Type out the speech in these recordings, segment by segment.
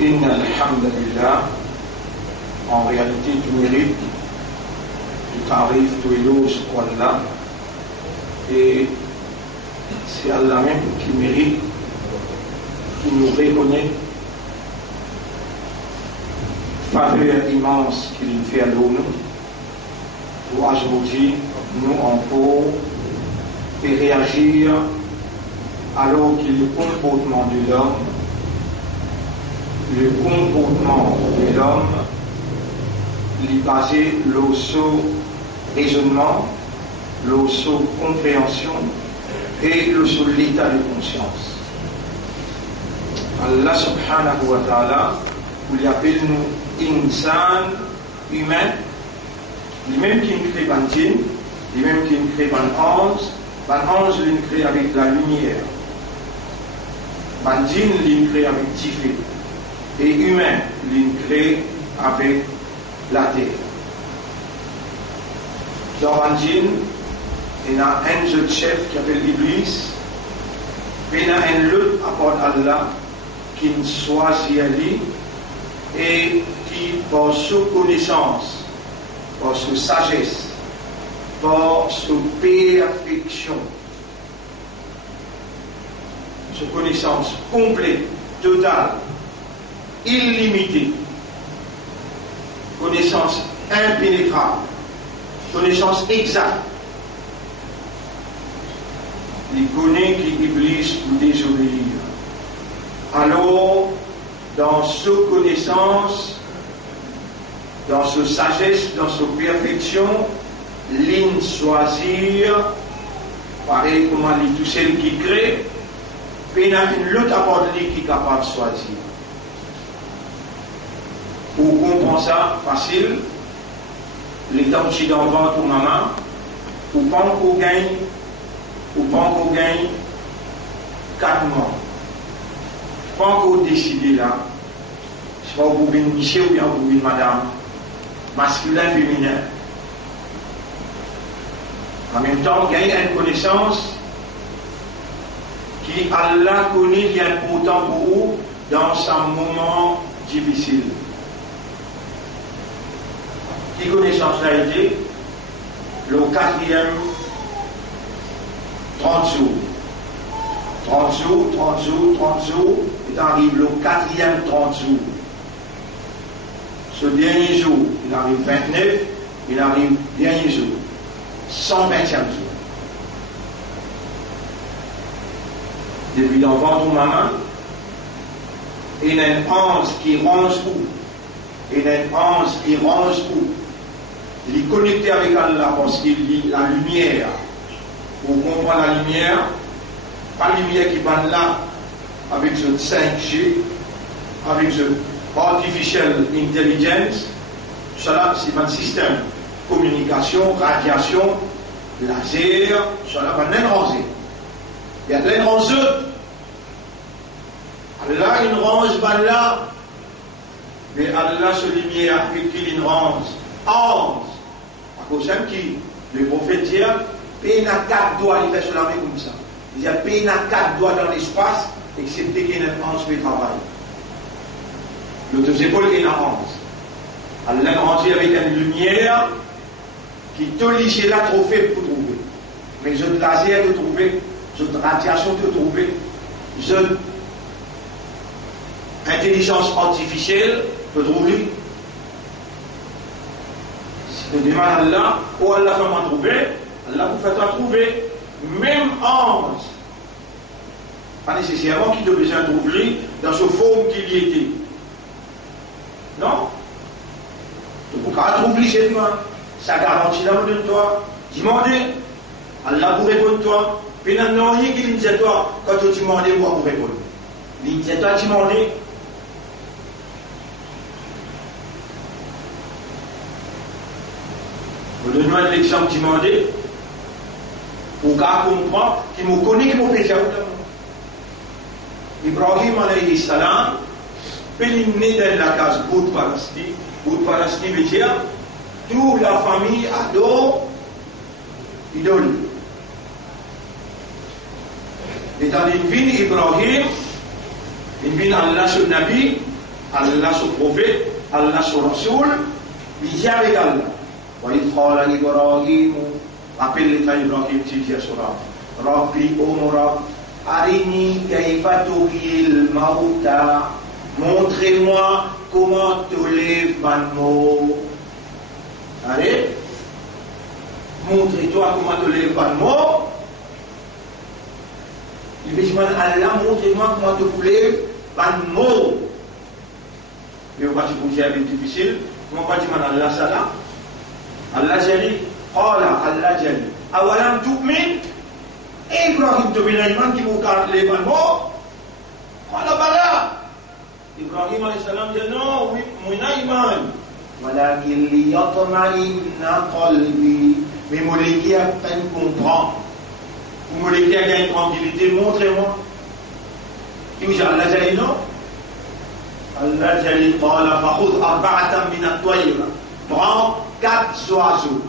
Inna alhamdulillah, en réalité, tout mérite, tout arrive, tout éloge pour Allah. Et c'est Allah même qui mérite, qui nous reconnaît. Faveur immense qu'il fait à nous. Pour aujourd'hui, nous encore et réagir alors que le comportement de l'homme est basé sur le raisonnement, sur compréhension et sur l'état de conscience. Allah subhanahu wa ta'ala, il appelle nous insan, humain, lui-même qui nous crée par djinn, lui-même qui nous crée par ange, il nous crée avec la lumière. Par djinn, il nous crée avec tifé. Et humain, il nous crée avec la terre. Dans un djinn, il y a un seul chef qui s'appelle Iblis, et il y a un autre à part Allah qui nous choisit à lui et qui, par sa connaissance, par sa sagesse, par sa perfection, sa connaissance complète, totale, illimitée, connaissance impénétrable, connaissance exacte. Il connaît qu'Iblis vous désobéir. Alors, dans sa connaissance, dans sa sagesse, dans sa perfection, l'in choisir, pareil comme tout celle qui crée, puis il y a une autre apporte qui est capable de choisir. Pour comprendre ça, facile, les temps qui dans le ventre pour maman, ou pas qu'on gagne, 4 mois. Pas encore décidé là, c'est pas pour une monsieur ou bien pour une madame, masculin, féminin. En même temps, il y a une connaissance qui Allah connaît qui est important pour vous dans un moment difficile. Qui connaissance a été le 4e 30 jours. 30 jours, et arrive le 4e 30 jours. Ce dernier jour, il arrive 29, il arrive dernier jour, 120e jour. Depuis dans le ventre de maman, il y a un ange qui range où? Il y a un ange qui range où? Il est connecté avec Allah parce qu'il dit la lumière. Pour comprendre la lumière, pas la lumière qui va là avec ce 5G, avec ce artificial intelligence, cela c'est un système communication, radiation, laser, cela va l'éranger. Il y a de l'éranger. Allah il range là, mais Allah se lumière avec qui il range. Ange, à cause de qui le prophète dit, il y a 4 doigts, il fait cela comme ça. Il y a 4 doigts dans l'espace, excepté qu'il y a un ange qui travaille. L'autre épaule, il y a un ange. Allah range avec une lumière qui te liche là trop faible pour trouver. Mais je laser de trouver, je radiation de trouver, je intelligence artificielle de trouver. Si vous demandez à Allah, où Allah fait m'en trouver, Allah vous fait en trouver. Même ange, pas nécessairement qu'il ait besoin de trouver dans ce forme qu'il y était. Non? Donc, quand trouver chez toi, ça garantit l'amour de toi. Demandez, Allah vous répond toi. Puis non, il y a qui dit toi, quand tu demandes, moi vous répondre. Il dit toi, demandez. Vous donnez l'exemple demandé. Pour qu'à comprendre, qui me connaît, qui me fait ça. Ibrahim alayhi salam, il est né dans la case Bout Palestine. Bout Palestine veut dire, toute la famille adore idole. Et dans une vie, Ibrahim, une vie Allah sur le Nabi, Allah son prophète, Allah son rasoul, il dit avec Allah. وإذ قال إبراهيم rappelle l'état Ibrahim qui dit à Surah Rabbi Omra Arini kaifa tuhil mauta, montrez-moi comment tu lèves un mot. Allez, montrez-toi comment tu lèves un mot. Il dit Allah, montrez-moi comment tu lèves un mot. Mais on va dire que c'est difficile. Comment pas dire Allah ça là? Allah jali, Allah jali. Awalam tu'min? Ibrahim tu bin iman qui vous garde les banaux? Qala bala. Ibrahim alayhi salam dit non, oui, mon iman. Walakin liyatma'inna qalbi. Mais mon qui à peine comprend. Ou mon qui a gagné tranquillité, montrez-moi. Qui vous dit Allah jali non? Allah jali qala fakhudh arba'atan min at-tayr. Prends 4 oiseaux.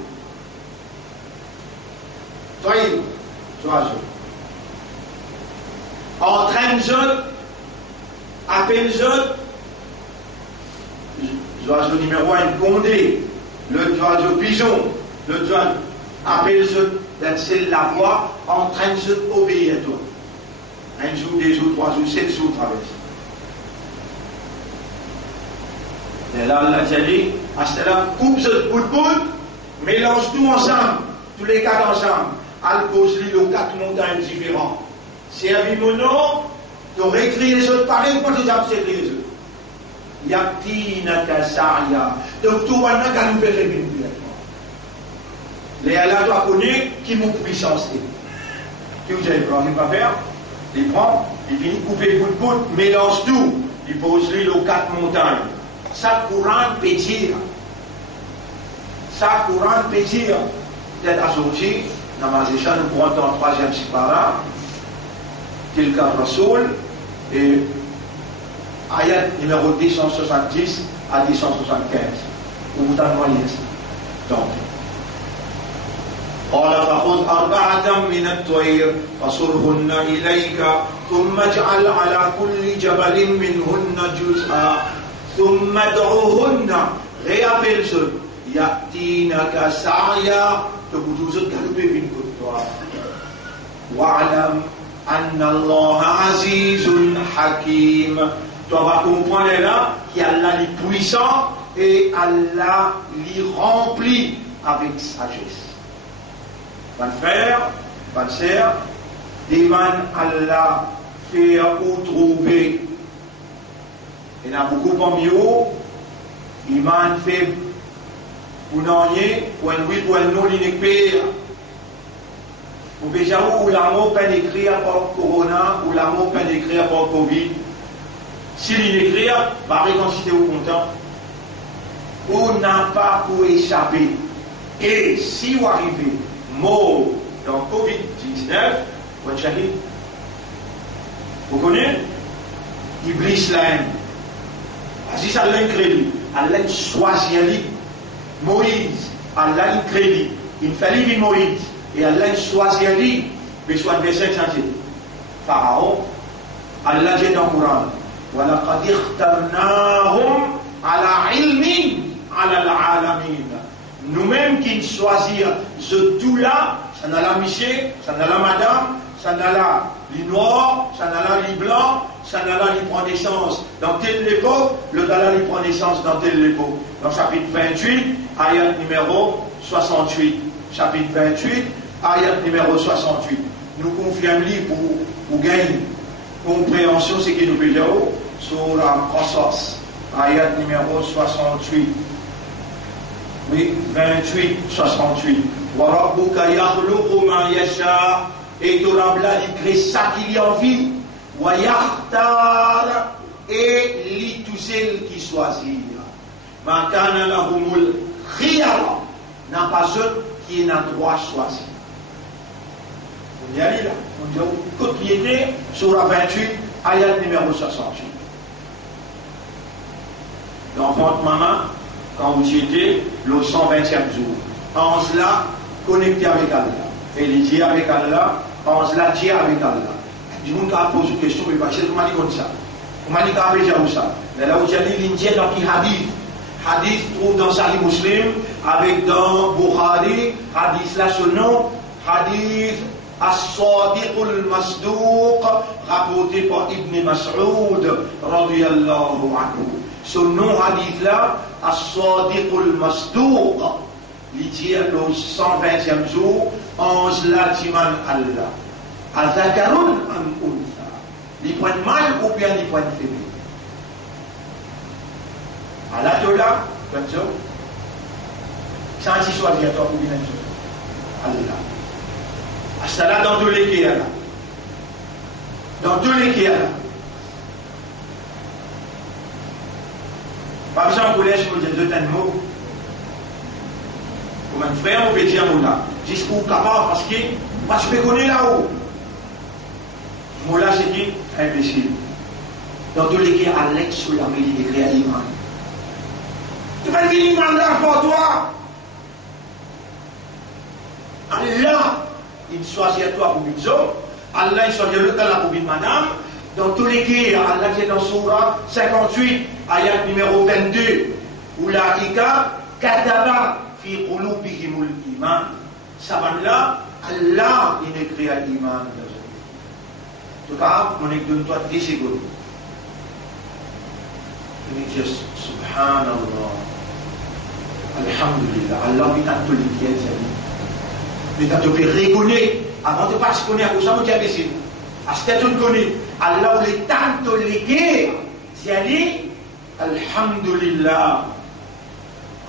Soyez oiseaux. Entraîne-je, appelle-je. L'oiseau numéro 1, condé. Le oiseau pigeon. Le oiseau appelle-je, c'est la voix. Entraîne-je, obéis à toi. Un jour, 2 jours, 3 jours, 7 jours, traverse. Et là, Allah dit, coupe ce bout de bout, mélange tout ensemble, tous les 4 ensemble. Elle pose-lui aux 4 montagnes différentes. C'est un mono, tu aurais écrit les autres pareils, pourquoi tu as écrit les autres? Yaktina kasaya. Donc tout le monde a galoupé les minutes. Les Allah doit connaître qui vous puissance. Qui vous avez Ibrahim va faire? Il prend, il finit de couper bout de bout, mélange tout, il pose-lui aux 4 montagnes. Ça courant pétir. Ça courant pétir. Peut-être à sortir, dans ma nous pourrons en 3e sipara, Tilka Rasoul, et ayat numéro 270 à 275. Vous vous en voyez ça. Donc, قال فخذ 4 من الطير فصرهن إليك ثم اجعل على كل جبل منهن جزءا ثم ادعوهن réappelle-je يأتينك سعيا تبدوز قلبي من كتوا واعلم أن الله عزيز حكيم. Tu vas comprendre là qu'Allah est puissant et Allah l'y remplit avec sagesse. Van frère, van sœur, demande Allah faire ou trouver. Il y a beaucoup de mieux, il m'a fait pour n'ennuyer, pour un oui, pour un non, il n'est pas. Vous voyez où l'amour peut écrire pour Corona, ou l'amour peut écrire pour Covid. S'il écrit, va réconcilier au content. On n'a pas pour échapper. Et si vous arrivez mort dans Covid-19, vous shahid. Vous connaissez? Iblis l'aime. Si Allah a créé, Allah a choisi Moïse, Allah a créé, il fallait Moïse, et Allah a choisi lui, mais soit verset chantier. Pharaon, Allah dit dans le Coran, وَلَقَدْ اخْتَرْنَاهُمْ عَلَى عِلْمٍ عَلَى الْعَالَمِينَ. Nous-mêmes qui choisir ce tout-là, ça n'a la miché, ça n'a la madame, ça n'a la les noirs, ça n'a la les blancs, ça n'a la il prend naissance dans telle époque, le Dalai il prend naissance dans telle époque. Dans chapitre 28, ayat numéro 68. Chapitre 28, ayat numéro 68. Nous confions pour gagner compréhension ce que nous faisons sur la croissance. Ayat numéro 68. Oui, 28, 68. Wa rabbuka yakhluqu ma yasha. Et tu là, il crée ça qu'il y a envie. Wa yakhtar. Et li tout celle qui choisit. Ma kana lahumul khiyara. N'a pas ceux qui n'a droit choisi. On y allait là. On dit copier sur la 28, ayat numéro 68. L'enfant de maman, quand vous étiez le 120e jour, en cela, connecté avec Allah. Et il dit avec Allah, en cela, dit avec Allah. Du monde qui a posé une question, mais pas chez moi, dit comme ça. Malik a appelé ça. Mais là où j'ai dit l'Indien dans qui hadith. Hadith trouve dans Sahih Muslim, avec dans Bukhari, hadith là ce nom, hadith As-Sadiq al-Masduq, rapporté par Ibn Mas'ud, radiyallahu anhu. Ce nom hadith là, As-Sadiq al-Masduq, il dit le 120e jour, ange la diman Allah. Al-Zakarun am-Untha. Il prend mal ou bien il prend faible. Allah te l'a, comme ça. Sans y choisir toi pour bien Allah. C'est là dans tous les cas. Dans tous les cas. Par exemple, pour les choses de deux mots, comme un frère, on peut dire là. Jusqu'où capable, parce que je connais là-haut. Moula, c'est qui? Imbécile. Dans tous les cas, Alex sur la mêlée des créa iman. Tu vas dire iman là pour toi. Allah, il choisit toi pour Bidzo. Allah, il choisit le temps pour Bin Madame. Dans tous les cas, Allah qui est dans Surah 58, ayat numéro 22, où la Ika, Kataba, fi qulubihimul iman. Ça va là, Allah, il écrit à l'iman. En tout cas, on est donne-toi 10 secondes. Il me dit, Subhanallah, Alhamdulillah, Allah, il t'a tout les pieds, il t'a tout reconnaître. Avant de ne pas se connaître, à cause de ça, c'est à ce que tu connais, Allah, il est tant légué, c'est dit, Alhamdulillah,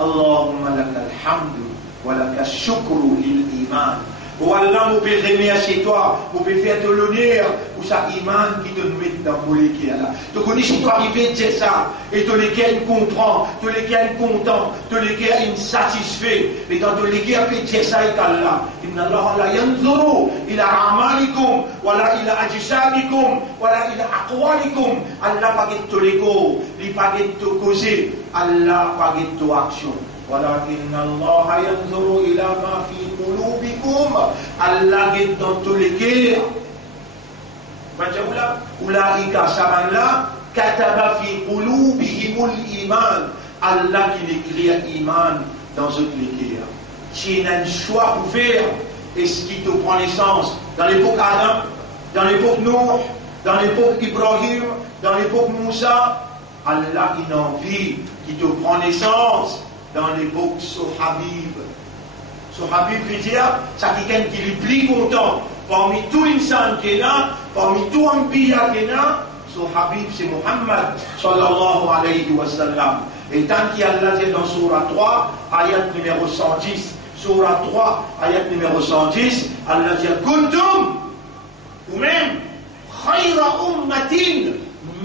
Allahumma laka alhamdu, wa laka shukru lil iman. Oh Allah, vous pouvez remercier toi, vous pouvez faire de l'honneur pour sa iman qui te met dans le molécule. Tu connais si tu arrives à dire ça, et tous lesquels il comprend, tous lesquels il content, tous lesquels il satisfait, mais dans tous lesquels il peut dire ça et qu'Allah, Inna Allah la yanzuru ila amalikum, wala ila ajsadikum, wala ila aqwalikum. Allah pas de tous les go, il pas de tout causer, Allah pas de toute action. ولكن الله ينظر إلى ما في قلوبكم Allah est dans tous les cœurs. أولئك سمعنا كتب في قلوبهم الإيمان. Allah qui écrit iman dans tous les cœurs. Tu as un choix pour faire. Est-ce qui te prend naissance dans l'époque Adam, dans l'époque Nour, dans l'époque Ibrahim, dans l'époque Moussa? Allah il a envie qui te prend naissance dans l'époque Sohabib. Sohabib veut dire, c'est quelqu'un qui est plus content. Parmi tout insan qui est là, parmi tout ambiya qui est là, Sohabib c'est Muhammad sallallahu alayhi wa sallam. Et tant qu'il y a Allah dit dans Surah 3, ayat numéro 110, Surah 3, ayat numéro 110, Allah dit Kuntum, ou même, khayra ummatin,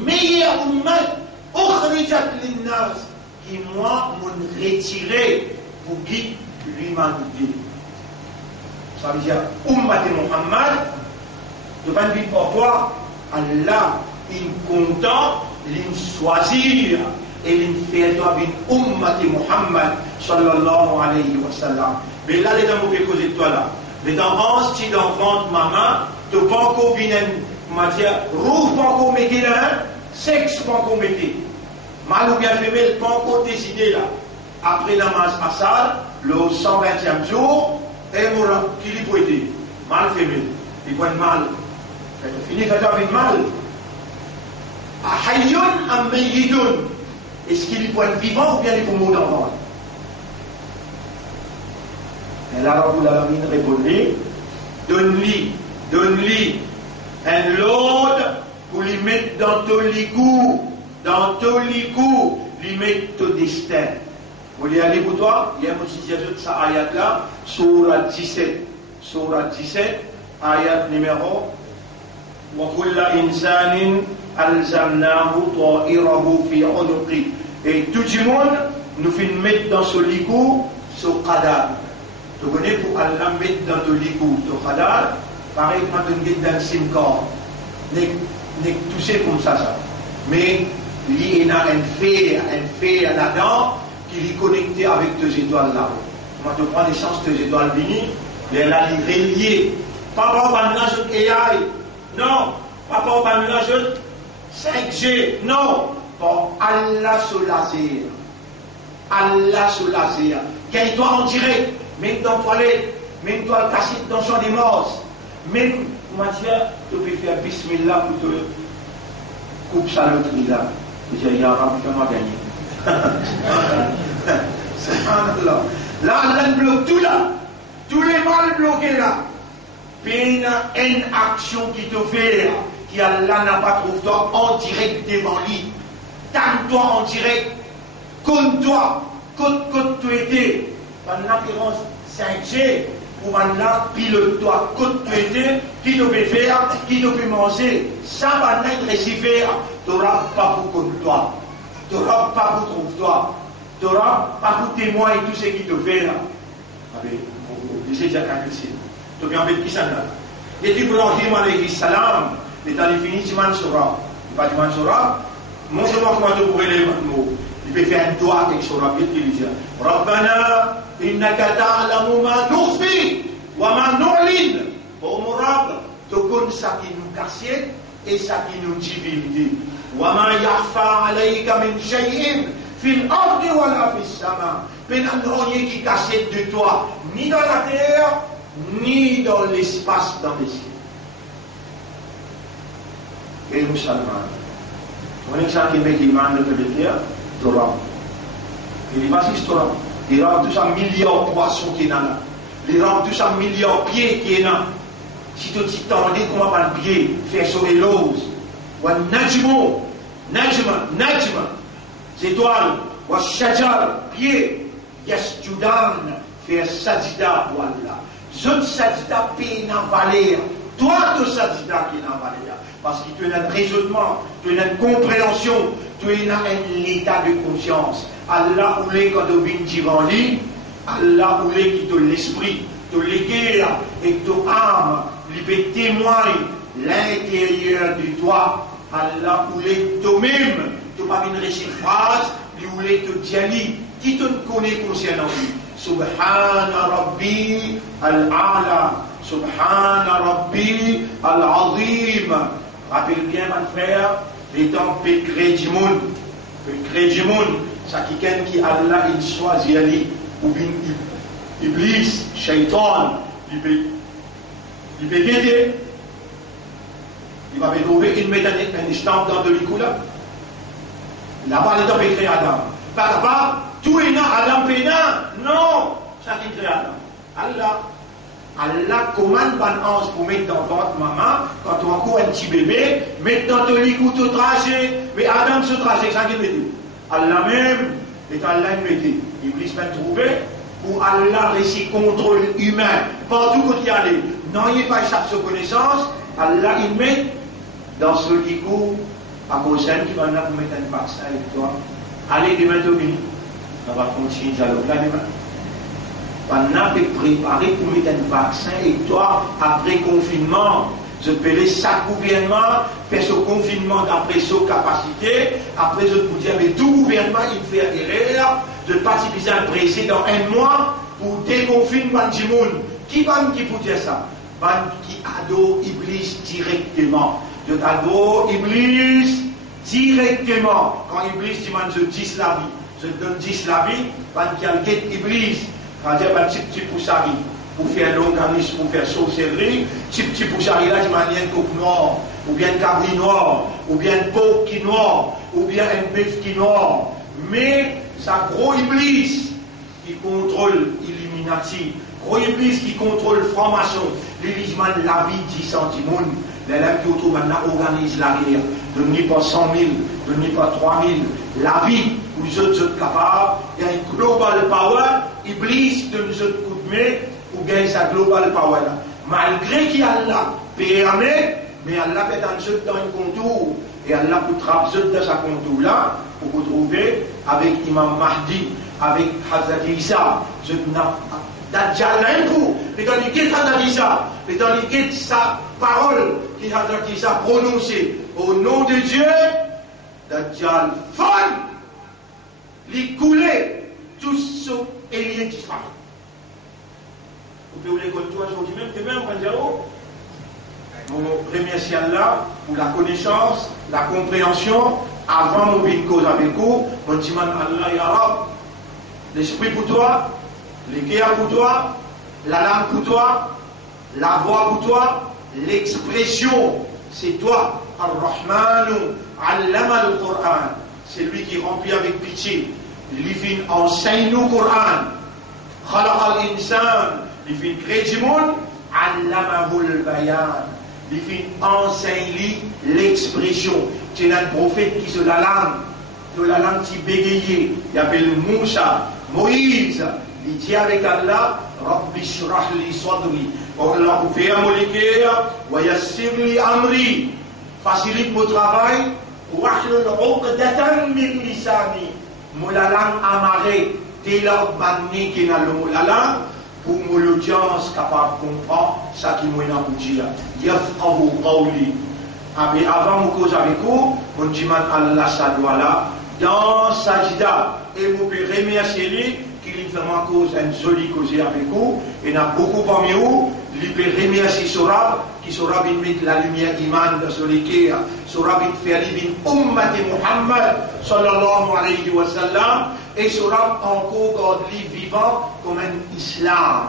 meilleure ummat, ukhrijat linnas. Et moi, m'en retiré pour guider l'humanité. Ça veut dire, Ummat Muhammad, de pas dire pourquoi Allah, il content, il choisir et il fait toi une Ummat Muhammad, sallallahu alayhi wa sallam. Mais là, les dames, vous pouvez causer toi là. Les dames, si dans ventre maman, tu peux pas encore venir, matière, rouge pas encore mettre là, sexe pas encore mettre. Mal ou bien femelle, pas encore décidé là. Après la masse Assad, le 120e jour, et voilà, qui lui peut être mal femelle. Il peut être mal. Fini, fait avec mal. Ahayyun am mayyidun. Est-ce qu'il peut être vivant ou bien il peut mourir d'enfant? Et là, vous l'avez répondu. Donne-lui un load pour lui mettre dans tous les coups. Dans tous les coups, lui mettre au destin. Vous voulez aller pour toi? Il y a un aussi de cette ayat là, Surah 17. Surah 17, ayat numéro وَكُلَّ إِنسَانٍ أَلْزَمْنَاهُ طَائِرَهُ فِي عُنُقِهِ. Et tout le monde, nous fait mettre dans ce licou, ce qadar. Tu connais pour Allah mettre dans le licou, ce qadar, pareil quand on met dans le SIM-card. N'est touché comme ça. Mais il y a un fer là-dedans qui est connecté avec deux étoiles là. Quand tu prends naissance de deux étoiles bénies, il est relié. Pas par un AI. Non, pas par un 5G, non. Bon, Allah se laser. Allah se laser. Gagne-toi en direct, même dans la toilette, même toi le cassette dans son démence. Même, matière, tu peux faire bismillah pour te couper sa loterie là. Tu dis, il y a un rap qui m'a gagné. Là, Allah bloque tout là. Tous les mal bloqués là. Puis une action qui te fait, qui Allah n'a pas trouvé toi en direct devant lui. Tente-toi en direct. Compte-toi. Côte tu étais. Dans l'apparence 5G, pour maintenant, pilote-toi. Côte tu étais, qui te peut faire, qui te peut manger. Ça va n'être faire. Tu n'auras pas pour contre toi. Tu n'auras pas pour trouver toi. Tu n'auras pas pour témoin et tout ce qui te fait là. C'est déjà quelque chose. Tu peux en mettre qui ça là. Et tu peux en dire, alayhi salam, et tu as fini, tu m'en sauras. Tu vas m'en sauras. Montre-moi comment tu pourrais les mots. Il peut faire un doigt avec son rapide qui lui dit Rabbana, innaka ta'lamu ma nukhfi wa ma nu'lin. Pour mon Rabb, tu connais ça qui nous casse et ça qui nous divine. Wa ma yakhfa alayka min shay'in fil ardi wa la fis sama. Pénal rien qui casse de toi, ni dans la terre, ni dans l'espace, dans les cieux. Et nous salmons. On est ça qui met l'imam de Tébétia, Torah. Il est pas si Torah. Il rend tous un milliard de poissons qui est là. Il rend tous un milliard de pieds qui est là. Si tu t'entendais comment par le pied, faire sauver l'ose. Ou un najmo, najma, c'est étoile. Ou un shajar, pied. Yasjudan, faire sajida pour Allah. Zot sajida paye n'a valeur. Toi, de sajida qui n'a valeur. Parce que tu as un raisonnement, tu as une compréhension, tu as un état de conscience. Allah ou les quand tu viens devant lui, Allah ou les qui te l'esprit, te l'éguer et te âme, lui peut témoigner l'intérieur de toi. Allah ou les toi-même, tu pas une récit phrase, lui ou les te diali, qui te connaît concernant lui. Subhana Rabbi al-A'la, Subhana Rabbi al-Azim. Rappelle bien, mon frère, les temps pécré du monde. Pécré du monde, ça qui Allah il choisit ali, ou bien Iblis, Shaitan, il peut guetter. Il va trouver une méthode, un instant dans de l'écoula. Là-bas, il est pécré Adam. Par là-bas, tout est là, Adam pénin. Non, ça qui crée Adam. Allah commande un ange pour mettre dans votre maman, quand tu as encore un petit bébé, mettre dans ton lit ou ton trajet. Mais Adam se trajet, ça qui met tout. Allah même, et Allah il mettait. Iblis va trouver pour Allah récit contrôle humain. Partout où il y allait. Non, il n'y a pas échappé sa connaissance. Allah il met dans ce lit à cause qui va là pour mettre un vaccin avec toi. Allez, demain, on va continuer le dialogue là demain. On a préparé pour mettre un vaccin et toi, après confinement, je peux laisser chaque gouvernement faire ce confinement d'après sa capacité. Après, je vous dire, mais tout gouvernement, il fait erreur de participer à un précédent un mois pour déconfiner du monde. Qui va me dire pour dire ça? Qui adore Iblis directement. Je adore Iblis directement. Quand Iblis dit, je dis la vie, je donne 10 la vie, qui a le Iblis. C'est-à-dire, petit poussari, pour faire l'organisme, pour faire sorcellerie, petit poussari là, tu m'as un coq noir, ou bien un cabri noir, ou bien un porc qui noir, ou bien un bœuf qui noir. Mais, ça gros Iblis qui contrôle Illuminati, gros Iblis qui contrôle franc-maçon, l'éligement de la vie 10 centimes, les lèvres qui autour maintenant organisent l'arrière, ne n'y pas 100 000, ne n'y pas 3 000, la vie, où nous sommes capables, il y a une global power, Iblis de nous autres coups de main, pour gagner sa global power là. Malgré qu'il y a Allah permet, mais Allah fait dans un contour, et Allah peut trapper dans sa contour là, pour vous trouver avec Imam Mahdi, avec Hazrat Isa, je n'ai Dajjal l'impôt, mais dans les guettes Hazrat Isa, mais dans les guettes sa parole, qui Hazrat Isa prononcée, au nom de Dieu, Dajjal folle, les couler, tous ceux et les disparus. Vous pouvez vous les connaître aujourd'hui même, demain, on va dire, oh, Je remercie Allah pour la connaissance, la compréhension. Avant mon une cause avec vous, je demande Allah ya Rab, l'esprit pour toi, les cœurs pour toi, la langue pour toi, la voix pour toi, l'expression, c'est toi. Ar-Rahmanu allama al-Qur'an. C'est lui qui remplit avec pitié. Il enseigne nous le Qur'an. Khalaqa al-insan. Il crée du monde. Allamahu al-bayan. Il enseigne l'expression. C'est un prophète qui se la langue qui bégayait. Il appelle Moussa, Moïse. Il dit avec Allah, Rabbi shrah li sadri. Allah vous fait un molécule, wa yassir li amri. Facilite mon travail. Wahlul uqdatan min lisani. Moula langue amarrée. Dès lors, banni qui n'a le moula langue. Pour mon audience capable de comprendre ça qui m'a dit. Yafqahu qawli. Avant mon cause avec vous, on dit Allah ça doit là. Dans Sajida. Et vous pouvez remercier lui. Qu'il fait ma cause une jolie cause avec vous, et il y a beaucoup parmi vous, il peut remercier Sora, qui sera bien mettre la lumière d'Iman dans ce l'équerre, sera bien faire l'ibn Ummat Muhammad, sallallahu alayhi wa sallam, et sera encore gardé vivant comme un islam,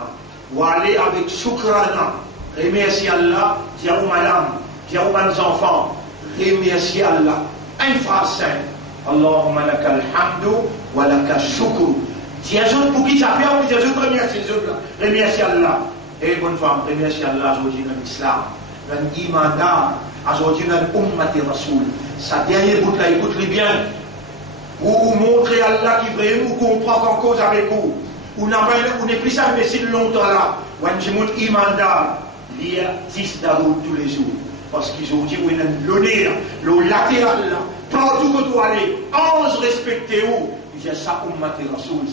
ou aller avec Sukrana, remercier Allah, dire aux madame, dire aux enfants, remercier Allah, un phrase simple, Allahumma lakal hamdu, wa lakal shukru. Si un jour pour qui ça fait, on dit un jour remercie Allah. Et bonne femme, remercie Allah aujourd'hui dans l'islam. Dans l'imandar, aujourd'hui dans l'ummat et rasoul. Sa dernière bout là, écoute-le bien. Vous montrez Allah qui vraiment vous comprend qu'en cause avec vous. Vous n'avez plus ça, mais si longtemps là. Vous avez montré imandar, il y a 10 d'août tous les jours. Parce qu'ils ont dit, vous avez l'honneur, le latéral là. Partout que vous allez, 11 respectez-vous. Il y a ça, ummat et rasoul.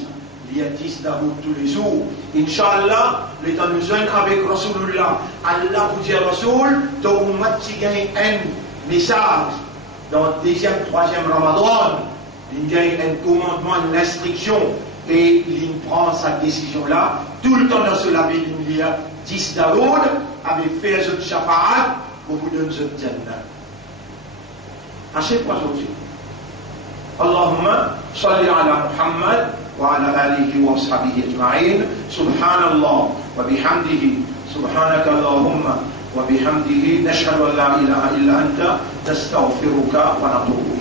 Il y a 10 d'amour tous les jours. Inch'Allah, l'État nous joigne avec Rasulullah. Allah vous dit à Rasoul, donc vous gagne un message dans le deuxième, troisième Ramadan. Il gagne un commandement, une instruction, et il prend sa décision là. Tout le temps dans ce label, il y a 10 d'amour, avec fait ce shafa'at, pour vous donner ce jannah. À chaque fois aussi. Allahumma salli ala Muhammad. وعلى آله وأصحابه أجمعين سبحان الله وبحمده سبحانك اللهم وبحمده نشهد أن لا إله إلا أنت نستغفرك ونتوب